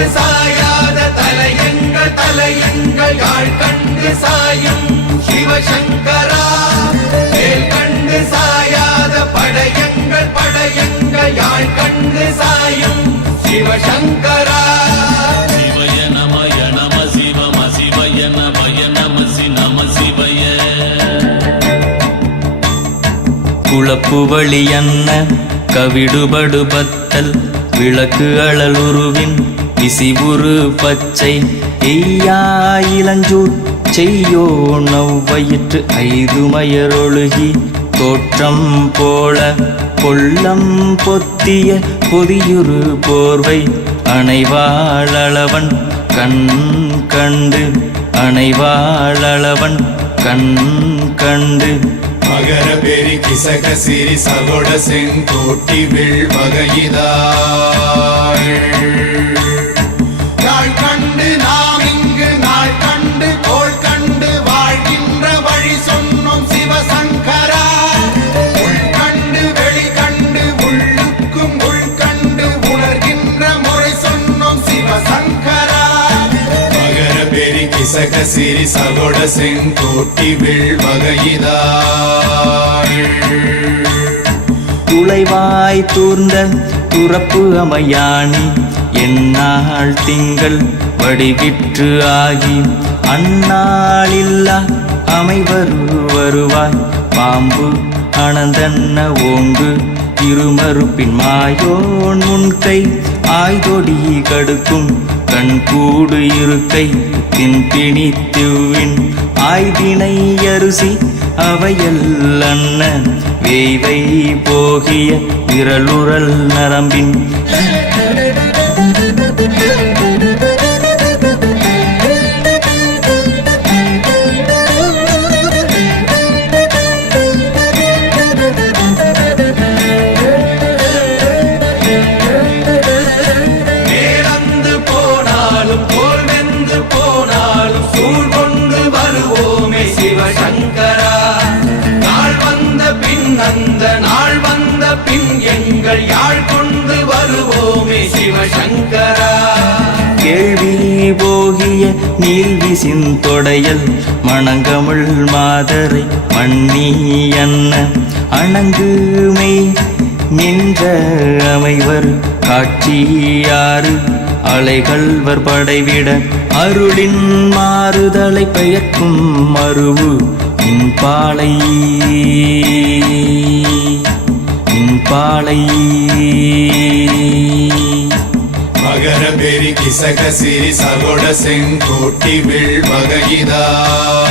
கண்டு சாயாத தலையங்கள் தலையங்கள் யாழ் கண்டு சாயும் சிவசங்கரா. மேல் கண்டு சாயாத படையங்கள் படையங்கள் யாழ் கண்டு சாயும் சிவசங்கரா. சிவய நமய நம சிவம சிவய நமய நம சி நம சிவய. குழப்புவழி என்ன? கவிடுபடு பத்தல் விளக்கு அழலுருவின் விசிபுரு பச்சை எய்யா இளஞ்சூர் செய்யோ நவ்வயிற்று ஐதுமயரொழுகி தோற்றம் போல கொள்ளம் பொத்திய பொதியுரு போர்வை அணைவாளவன் கண் கண்டு அணைவாளவன் கண் கண்டு. மகர பெரி கிசக சிறி சகோட செங்கோட்டி வில் நாள் சிறி சகோட செங்கோட்டி வில் துளைவாய் தூர்ந்த துறப்பு அமையாணி என்னால் திங்கள் வடிவிற்று ஆகி அந்நாளில்லா அமைவரு வருவாய். பாம்பு அனந்தன்ன ஓங்கு இருமறுப்பின் மாயோன் முன்கை ஆய்தொடி கடுக்கும் கண்கூடு இருக்கை தின்பிணி திவ்வின் ஆய்தினை அரிசி அவையல் வேய்வை போகிய விரலுரல் நரம்பின். போகிய நீல்வி சிந்தொடையல் மணங்கமிழ் மாதரை மண்ணி அன்ன. அணங்குமை நின்ற அமைவர் காட்சியாறு அலைகள்வர் படைவிட. அருளின் மாறுதலை பெயர்க்கும் மருவு இன்பாலை இன்பாலை பெரி கிசக சிறி சகோட செங்கோட்டி வில் வகையிதாள்